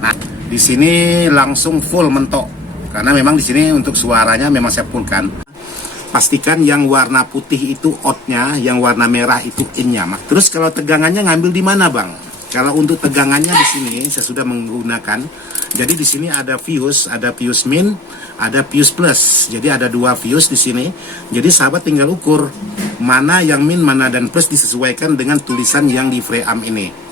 Nah, di sini langsung full mentok. Karena memang di sini untuk suaranya memang saya fullkan. Pastikan yang warna putih itu outnya, yang warna merah itu innya. Terus kalau tegangannya ngambil di mana, Bang? Kalau untuk tegangannya di sini saya sudah menggunakan. Jadi di sini ada fuse min, ada fuse plus. Jadi ada dua fuse di sini. Jadi sahabat tinggal ukur mana yang min, mana dan plus disesuaikan dengan tulisan yang di preamp ini.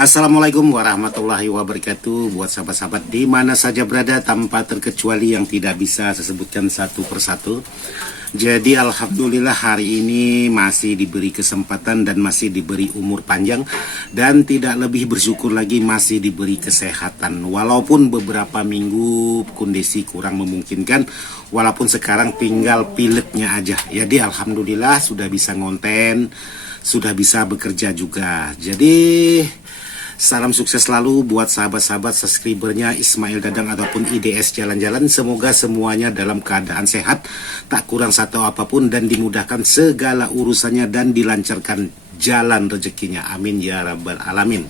Assalamualaikum warahmatullahi wabarakatuh. Buat sahabat-sahabat di mana saja berada, tanpa terkecuali yang tidak bisa saya sebutkan satu persatu. Jadi alhamdulillah hari ini masih diberi kesempatan dan masih diberi umur panjang, dan tidak lebih bersyukur lagi masih diberi kesehatan. Walaupun beberapa minggu kondisi kurang memungkinkan, walaupun sekarang tinggal pileknya aja. Jadi alhamdulillah sudah bisa ngonten, sudah bisa bekerja juga. Jadi salam sukses selalu buat sahabat-sahabat subscribernya Ismail Dadang ataupun IDS Jalan-Jalan. Semoga semuanya dalam keadaan sehat, tak kurang satu apapun, dan dimudahkan segala urusannya dan dilancarkan jalan rezekinya. Amin ya rabbal alamin.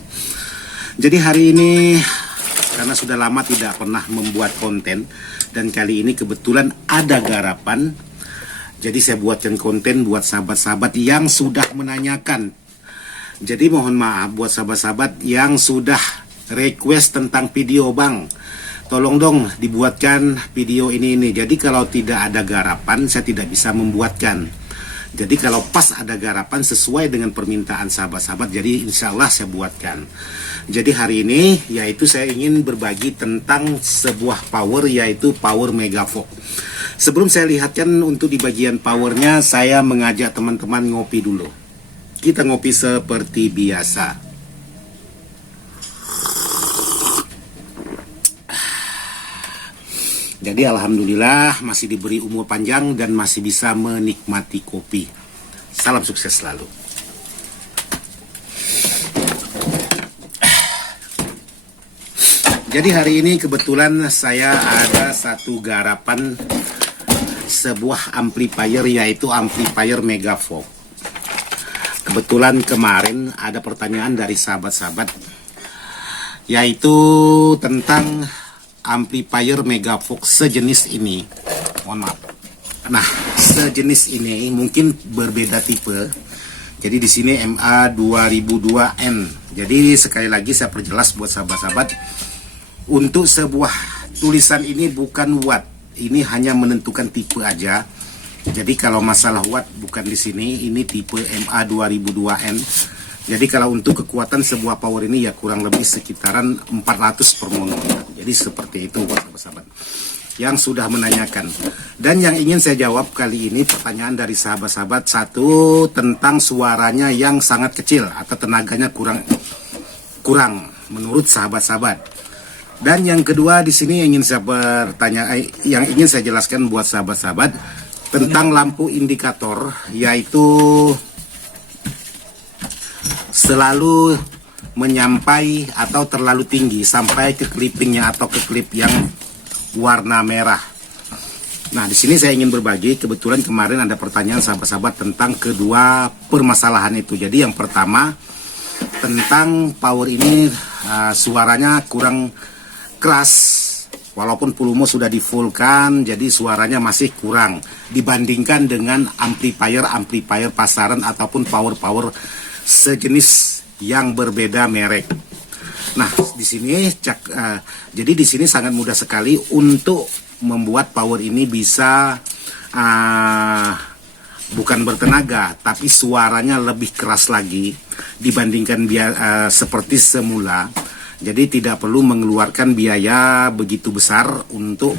Jadi hari ini karena sudah lama tidak pernah membuat konten, dan kali ini kebetulan ada garapan. Jadi saya buatkan konten buat sahabat-sahabat yang sudah menanyakan. Jadi mohon maaf buat sahabat-sahabat yang sudah request tentang video, Bang, tolong dong dibuatkan video ini. Jadi kalau tidak ada garapan saya tidak bisa membuatkan. Jadi kalau pas ada garapan sesuai dengan permintaan sahabat-sahabat, jadi insya Allah saya buatkan. Jadi hari ini yaitu saya ingin berbagi tentang sebuah power, yaitu power Megavolt. Sebelum saya lihatkan untuk di bagian powernya, saya mengajak teman-teman ngopi dulu. Kita ngopi seperti biasa. Jadi alhamdulillah masih diberi umur panjang dan masih bisa menikmati kopi. Salam sukses selalu. Jadi hari ini kebetulan saya ada satu garapan sebuah amplifier, yaitu amplifier Megavolt. Kebetulan kemarin ada pertanyaan dari sahabat-sahabat, yaitu tentang amplifier Megavolt sejenis ini. Mohon maaf. Nah, sejenis ini mungkin berbeda tipe. Jadi di sini MA2002N. Jadi sekali lagi saya perjelas buat sahabat-sahabat, untuk sebuah tulisan ini bukan watt. Ini hanya menentukan tipe aja. Jadi kalau masalah watt bukan di sini, ini tipe MA2002N. Jadi kalau untuk kekuatan sebuah power ini ya kurang lebih sekitaran 400 per mono. Jadi seperti itu buat sahabat-sahabat yang sudah menanyakan. Dan yang ingin saya jawab kali ini pertanyaan dari sahabat-sahabat, satu tentang suaranya yang sangat kecil atau tenaganya kurang menurut sahabat-sahabat. Dan yang kedua di sini yang ingin saya jelaskan buat sahabat-sahabat tentang lampu indikator, yaitu selalu menyampai atau terlalu tinggi sampai ke clippingnya atau ke klip yang warna merah. Nah, di sini saya ingin berbagi, kebetulan kemarin ada pertanyaan sahabat-sahabat tentang kedua permasalahan itu. Jadi yang pertama tentang power ini suaranya kurang keras. Walaupun volume sudah di-fullkan, jadi suaranya masih kurang dibandingkan dengan amplifier pasaran ataupun power sejenis yang berbeda merek. Nah, di sini jadi di sini sangat mudah sekali untuk membuat power ini bisa bukan bertenaga, tapi suaranya lebih keras lagi dibandingkan seperti semula. Jadi tidak perlu mengeluarkan biaya begitu besar untuk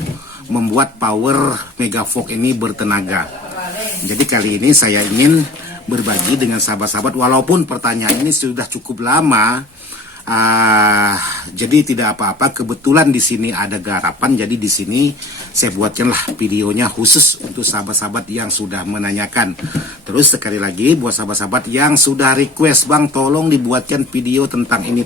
membuat power Megavolt ini bertenaga. Jadi kali ini saya ingin berbagi dengan sahabat-sahabat, walaupun pertanyaan ini sudah cukup lama Jadi tidak apa-apa, kebetulan di sini ada garapan, jadi di sini saya buatkanlah videonya khusus untuk sahabat-sahabat yang sudah menanyakan. Terus sekali lagi buat sahabat-sahabat yang sudah request, Bang tolong dibuatkan video tentang ini,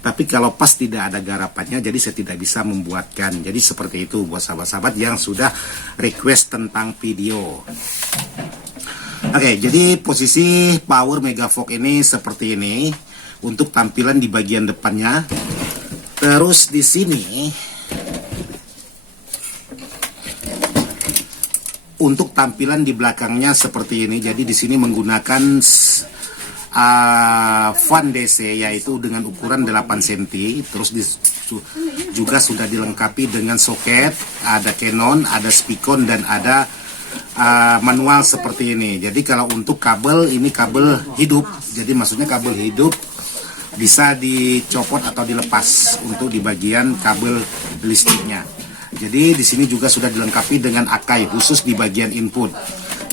tapi kalau pas tidak ada garapannya jadi saya tidak bisa membuatkan. Jadi seperti itu buat sahabat-sahabat yang sudah request tentang video. Oke, jadi posisi power Megavolt ini seperti ini untuk tampilan di bagian depannya. Terus di sini untuk tampilan di belakangnya seperti ini. Jadi di sini menggunakan fan DC yaitu dengan ukuran 8 cm. Terus juga sudah dilengkapi dengan soket, ada Canon, ada Spicon, dan ada manual seperti ini. Jadi kalau untuk kabel, ini kabel hidup. Jadi maksudnya kabel hidup bisa dicopot atau dilepas untuk di bagian kabel listriknya. Jadi di sini juga sudah dilengkapi dengan akai khusus di bagian input.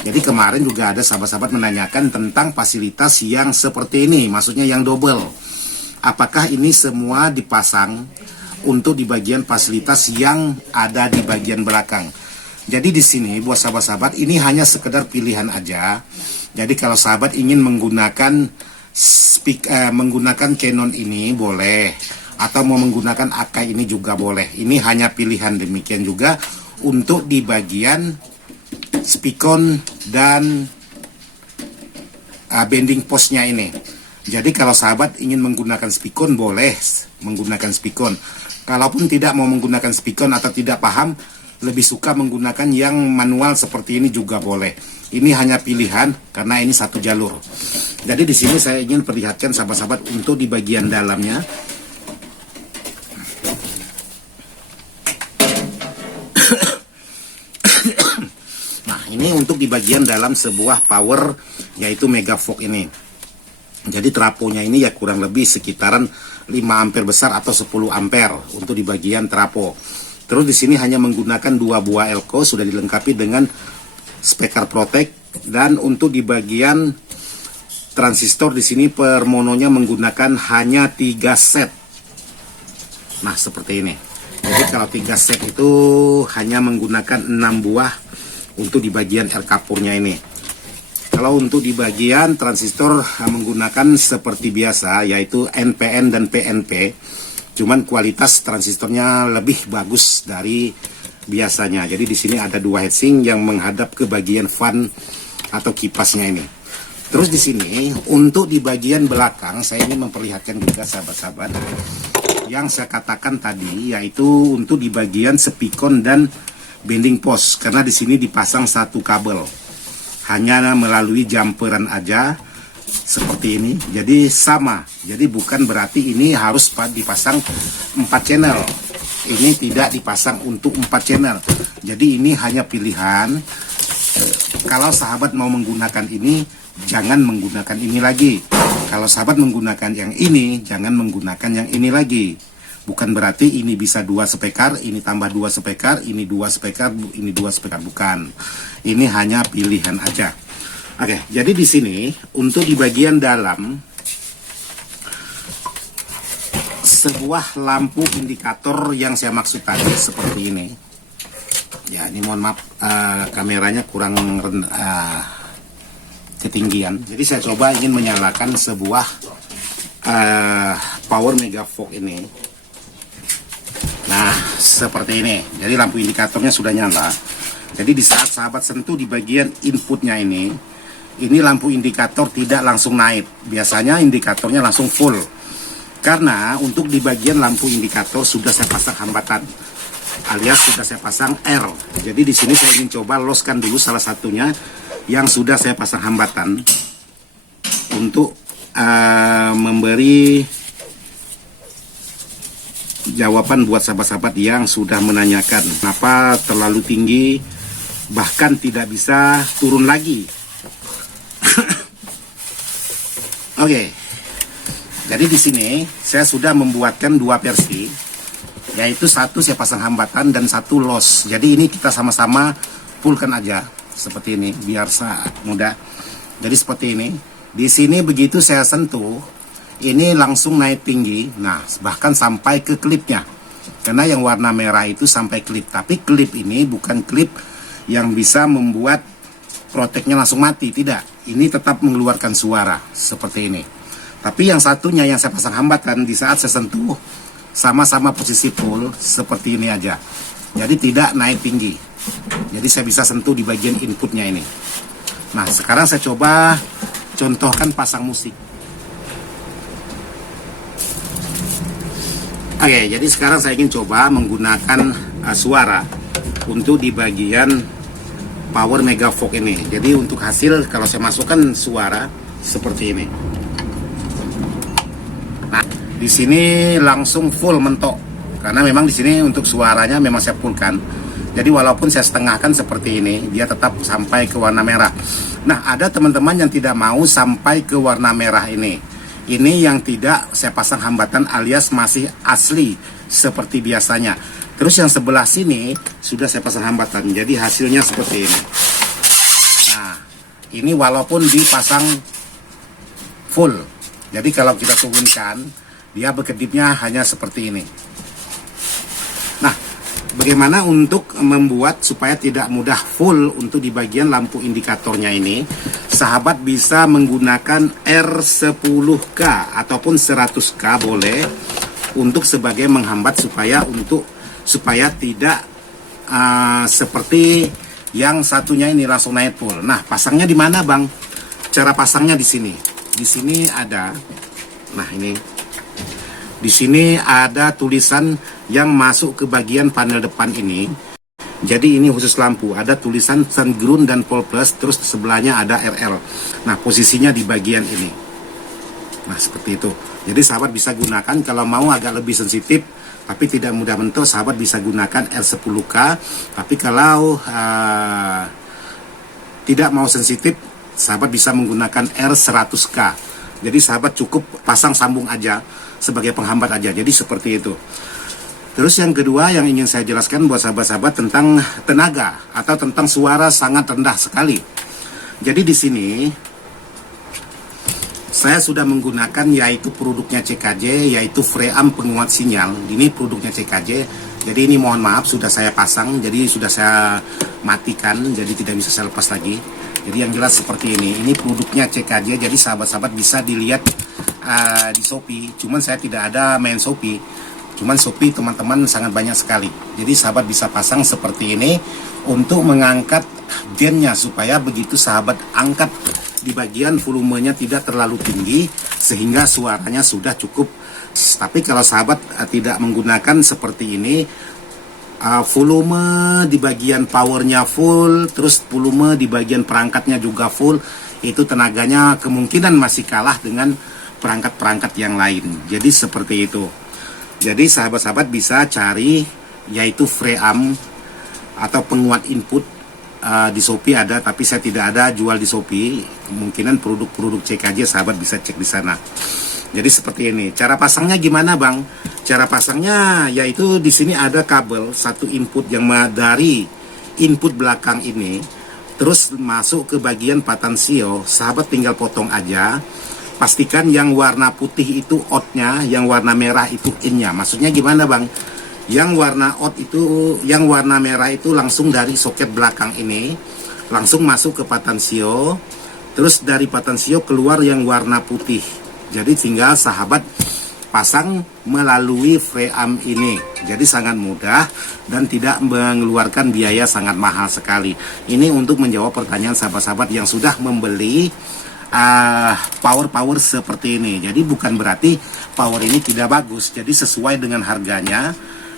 Jadi kemarin juga ada sahabat-sahabat menanyakan tentang fasilitas yang seperti ini, maksudnya yang double. Apakah ini semua dipasang untuk di bagian fasilitas yang ada di bagian belakang? Jadi di sini buat sahabat-sahabat ini hanya sekedar pilihan aja. Jadi kalau sahabat ingin menggunakan menggunakan Canon ini boleh, atau mau menggunakan Akai ini juga boleh. Ini hanya pilihan. Demikian juga untuk di bagian Spicon dan bending postnya ini. Jadi kalau sahabat ingin menggunakan Spicon boleh menggunakan Spicon. Kalaupun tidak mau menggunakan Spicon atau tidak paham, lebih suka menggunakan yang manual seperti ini juga boleh. Ini hanya pilihan karena ini satu jalur. Jadi di sini saya ingin perlihatkan sahabat-sahabat untuk di bagian dalamnya. Nah, ini untuk di bagian dalam sebuah power yaitu Megavolt ini. Jadi traponya ini ya kurang lebih sekitaran 5 ampere besar atau 10 ampere untuk di bagian trapo. Terus di sini hanya menggunakan 2 buah elko, sudah dilengkapi dengan speaker protect, dan untuk di bagian transistor di sini per mononya menggunakan hanya 3 set. Nah, seperti ini. Jadi kalau 3 set itu hanya menggunakan 6 buah untuk di bagian El Kapurnya ini. Kalau untuk di bagian transistor menggunakan seperti biasa yaitu NPN dan PNP. Cuman kualitas transistornya lebih bagus dari biasanya. Jadi di sini ada 2 heatsink yang menghadap ke bagian fan atau kipasnya ini. Terus di sini untuk di bagian belakang saya ingin memperlihatkan juga sahabat-sahabat yang saya katakan tadi, yaitu untuk di bagian Spicon dan bending post, karena di sini dipasang satu kabel hanya melalui jumperan aja seperti ini. Jadi sama, jadi bukan berarti ini harus dipasang 4 channel. Ini tidak dipasang untuk 4 channel. Jadi ini hanya pilihan. Kalau sahabat mau menggunakan ini, jangan menggunakan ini lagi. Kalau sahabat menggunakan yang ini, jangan menggunakan yang ini lagi. Bukan berarti ini bisa 2 spekar, ini tambah 2 spekar, ini 2 spekar, ini 2 spekar. Bukan. Ini hanya pilihan aja. Oke, jadi di sini untuk di bagian dalam sebuah lampu indikator yang saya maksud tadi seperti ini. Ya, ini mohon maaf kameranya kurang ketinggian. Jadi saya coba ingin menyalakan sebuah power Megavolt ini. Nah, seperti ini. Jadi lampu indikatornya sudah nyala. Jadi di saat sahabat sentuh di bagian inputnya ini lampu indikator tidak langsung naik. Biasanya indikatornya langsung full. Karena untuk di bagian lampu indikator sudah saya pasang hambatan, alias sudah saya pasang R. Jadi di sini saya ingin coba loskan dulu salah satunya yang sudah saya pasang hambatan untuk memberi jawaban buat sahabat-sahabat yang sudah menanyakan kenapa terlalu tinggi bahkan tidak bisa turun lagi. Oke. Jadi di sini saya sudah membuatkan 2 versi, yaitu satu saya pasang hambatan dan satu loss. Jadi ini kita sama-sama fullkan aja seperti ini biar mudah. Jadi seperti ini. Di sini begitu saya sentuh, ini langsung naik tinggi. Nah, bahkan sampai ke klipnya. Karena yang warna merah itu sampai klip. Tapi klip ini bukan klip yang bisa membuat proteknya langsung mati, tidak. Ini tetap mengeluarkan suara seperti ini. Tapi yang satunya yang saya pasang hambatan di saat saya sentuh sama-sama posisi full seperti ini aja. Jadi tidak naik tinggi. Jadi saya bisa sentuh di bagian inputnya ini. Nah, sekarang saya coba contohkan pasang musik. Oke, jadi sekarang saya ingin coba menggunakan suara untuk di bagian power Megavox ini. Jadi untuk hasil kalau saya masukkan suara seperti ini. Nah, di sini langsung full mentok. Karena memang di sini untuk suaranya memang saya fullkan. Jadi walaupun saya setengahkan seperti ini, dia tetap sampai ke warna merah. Nah, ada teman-teman yang tidak mau sampai ke warna merah ini. Ini yang tidak saya pasang hambatan alias masih asli seperti biasanya. Terus yang sebelah sini sudah saya pasang hambatan. Jadi hasilnya seperti ini. Nah, ini walaupun dipasang full. Jadi kalau kita turunkan, dia berkedipnya hanya seperti ini. Nah, bagaimana untuk membuat supaya tidak mudah full untuk di bagian lampu indikatornya ini? Sahabat bisa menggunakan R10K ataupun 100K boleh untuk sebagai menghambat supaya tidak seperti yang satunya ini langsung naik full. Nah, pasangnya di mana, Bang? Cara pasangnya di sini. Di sini ada, nah ini. Di sini ada tulisan yang masuk ke bagian panel depan ini. Jadi ini khusus lampu. Ada tulisan Sunground dan Pole Plus. Terus sebelahnya ada RL. Nah, posisinya di bagian ini. Nah, seperti itu. Jadi sahabat bisa gunakan kalau mau agak lebih sensitif, tapi tidak mudah mentok, sahabat bisa gunakan R10K. Tapi kalau tidak mau sensitif, sahabat bisa menggunakan R100K. Jadi sahabat cukup pasang sambung aja sebagai penghambat aja. Jadi seperti itu. Terus yang kedua yang ingin saya jelaskan buat sahabat-sahabat tentang tenaga atau tentang suara sangat rendah sekali. Jadi di sini saya sudah menggunakan yaitu produknya CKJ, yaitu Freamp penguat sinyal. Ini produknya CKJ. Jadi ini mohon maaf sudah saya pasang, jadi sudah saya matikan, jadi tidak bisa saya lepas lagi. Jadi yang jelas seperti ini. Ini produknya CKJ, jadi sahabat-sahabat bisa dilihat di Shopee. Cuman saya tidak ada main Shopee. Cuman Shopee teman-teman sangat banyak sekali. Jadi sahabat bisa pasang seperti ini untuk mengangkat gainnya supaya begitu sahabat angkat di bagian volumenya tidak terlalu tinggi sehingga suaranya sudah cukup. Tapi kalau sahabat tidak menggunakan seperti ini, volume di bagian powernya full, terus volume di bagian perangkatnya juga full, itu tenaganya kemungkinan masih kalah dengan perangkat-perangkat yang lain. Jadi seperti itu. Jadi sahabat-sahabat bisa cari yaitu Freamp atau penguat input di Shopee ada, tapi saya tidak ada jual di Shopee. Kemungkinan produk-produk CKJ sahabat bisa cek di sana. Jadi seperti ini. Cara pasangnya gimana, Bang? Cara pasangnya yaitu di sini ada kabel satu input yang dari input belakang ini terus masuk ke bagian patansio. Sahabat tinggal potong aja. Pastikan yang warna putih itu out-nya, yang warna merah itu in-nya. Maksudnya gimana, Bang? Yang warna out itu, yang warna merah itu langsung dari soket belakang ini, langsung masuk ke patansio. Terus dari patansio keluar yang warna putih. Jadi tinggal sahabat pasang melalui Freamp ini. Jadi sangat mudah dan tidak mengeluarkan biaya sangat mahal sekali. Ini untuk menjawab pertanyaan sahabat-sahabat yang sudah membeli power seperti ini. Jadi bukan berarti power ini tidak bagus. Jadi sesuai dengan harganya.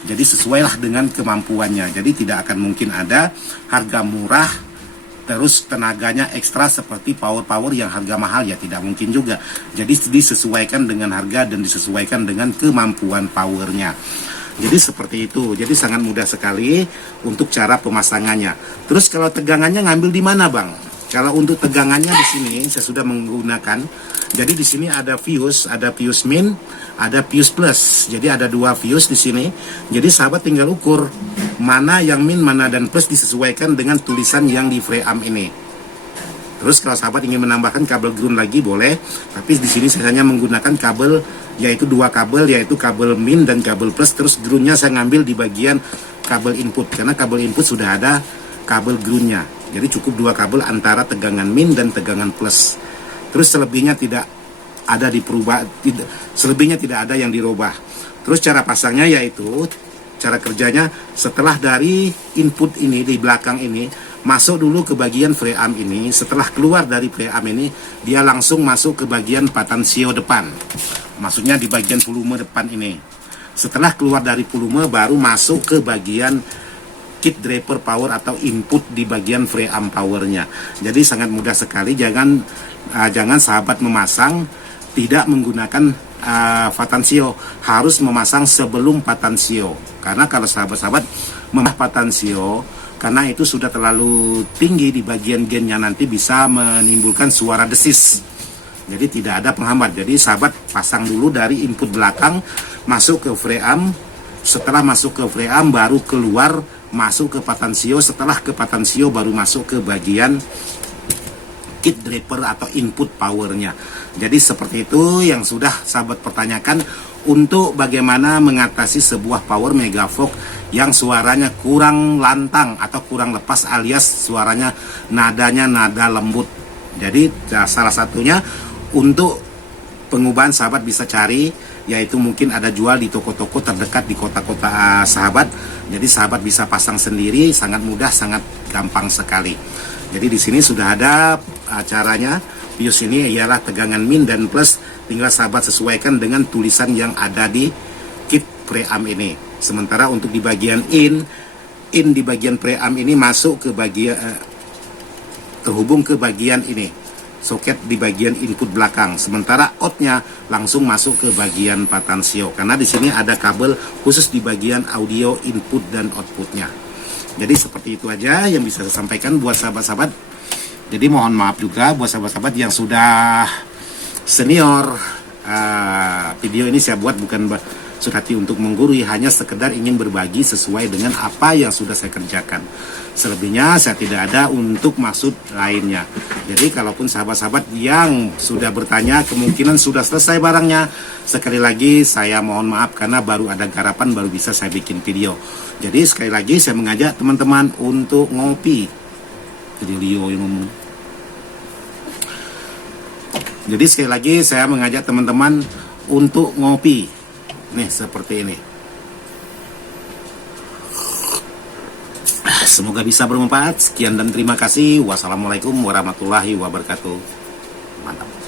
Jadi sesuailah dengan kemampuannya. Jadi tidak akan mungkin ada harga murah terus tenaganya ekstra seperti power yang harga mahal, ya tidak mungkin juga. Jadi disesuaikan dengan harga dan disesuaikan dengan kemampuan powernya. Jadi seperti itu. Jadi sangat mudah sekali untuk cara pemasangannya. Terus kalau tegangannya ngambil di mana, Bang? Kalau untuk tegangannya di sini saya sudah menggunakan. Jadi di sini ada fuse min, ada fuse plus. Jadi ada dua fuse di sini. Jadi sahabat tinggal ukur mana yang min, mana dan plus disesuaikan dengan tulisan yang di Freamp ini. Terus kalau sahabat ingin menambahkan kabel ground lagi boleh, tapi di sini saya hanya menggunakan kabel, yaitu dua kabel, yaitu kabel min dan kabel plus. Terus groundnya saya ngambil di bagian kabel input, karena kabel input sudah ada kabel groundnya. Jadi cukup dua kabel antara tegangan min dan tegangan plus. Terus selebihnya tidak ada selebihnya tidak ada yang dirubah. Terus cara pasangnya yaitu cara kerjanya setelah dari input ini di belakang ini masuk dulu ke bagian preamp ini. Setelah keluar dari preamp ini, dia langsung masuk ke bagian patansio depan. Maksudnya di bagian volume depan ini. Setelah keluar dari volume baru masuk ke bagian kit driver power atau input di bagian preamp powernya. Jadi sangat mudah sekali. Jangan sahabat memasang tidak menggunakan patansio, harus memasang sebelum patansio. Karena kalau sahabat-sahabat memasang patansio, karena itu sudah terlalu tinggi di bagian gennya, nanti bisa menimbulkan suara desis. Jadi tidak ada penghambat. Jadi sahabat pasang dulu dari input belakang masuk ke preamp. Setelah masuk ke preamp baru keluar masuk ke patansio. Setelah ke patansio baru masuk ke bagian kit driver atau input powernya. Jadi seperti itu yang sudah sahabat pertanyakan untuk bagaimana mengatasi sebuah power Megavox yang suaranya kurang lantang atau kurang lepas, alias suaranya nadanya nada lembut. Jadi salah satunya untuk pengubahan sahabat bisa cari, yaitu mungkin ada jual di toko-toko terdekat di kota-kota sahabat. Jadi sahabat bisa pasang sendiri, sangat mudah, sangat gampang sekali. Jadi di sini sudah ada caranya. Fuse ini ialah tegangan min dan plus, tinggal sahabat sesuaikan dengan tulisan yang ada di kit preamp ini. Sementara untuk di bagian in di bagian preamp ini masuk ke bagian terhubung ke bagian ini, soket di bagian input belakang. Sementara outnya langsung masuk ke bagian patansio, karena di sini ada kabel khusus di bagian audio input dan outputnya. Jadi seperti itu aja yang bisa saya sampaikan buat sahabat-sahabat. Jadi mohon maaf juga buat sahabat-sahabat yang sudah senior. Video ini saya buat bukan hati untuk menggurui, hanya sekedar ingin berbagi sesuai dengan apa yang sudah saya kerjakan. Selebihnya saya tidak ada untuk maksud lainnya. Jadi kalaupun sahabat-sahabat yang sudah bertanya kemungkinan sudah selesai barangnya, sekali lagi saya mohon maaf karena baru ada garapan, baru bisa saya bikin video. Jadi sekali lagi saya mengajak teman-teman untuk ngopi. Jadi Leo yang ngomong. Jadi sekali lagi saya mengajak teman-teman untuk ngopi. Nih seperti ini. Semoga bisa bermanfaat. Sekian dan terima kasih. Wassalamualaikum warahmatullahi wabarakatuh. Mantap.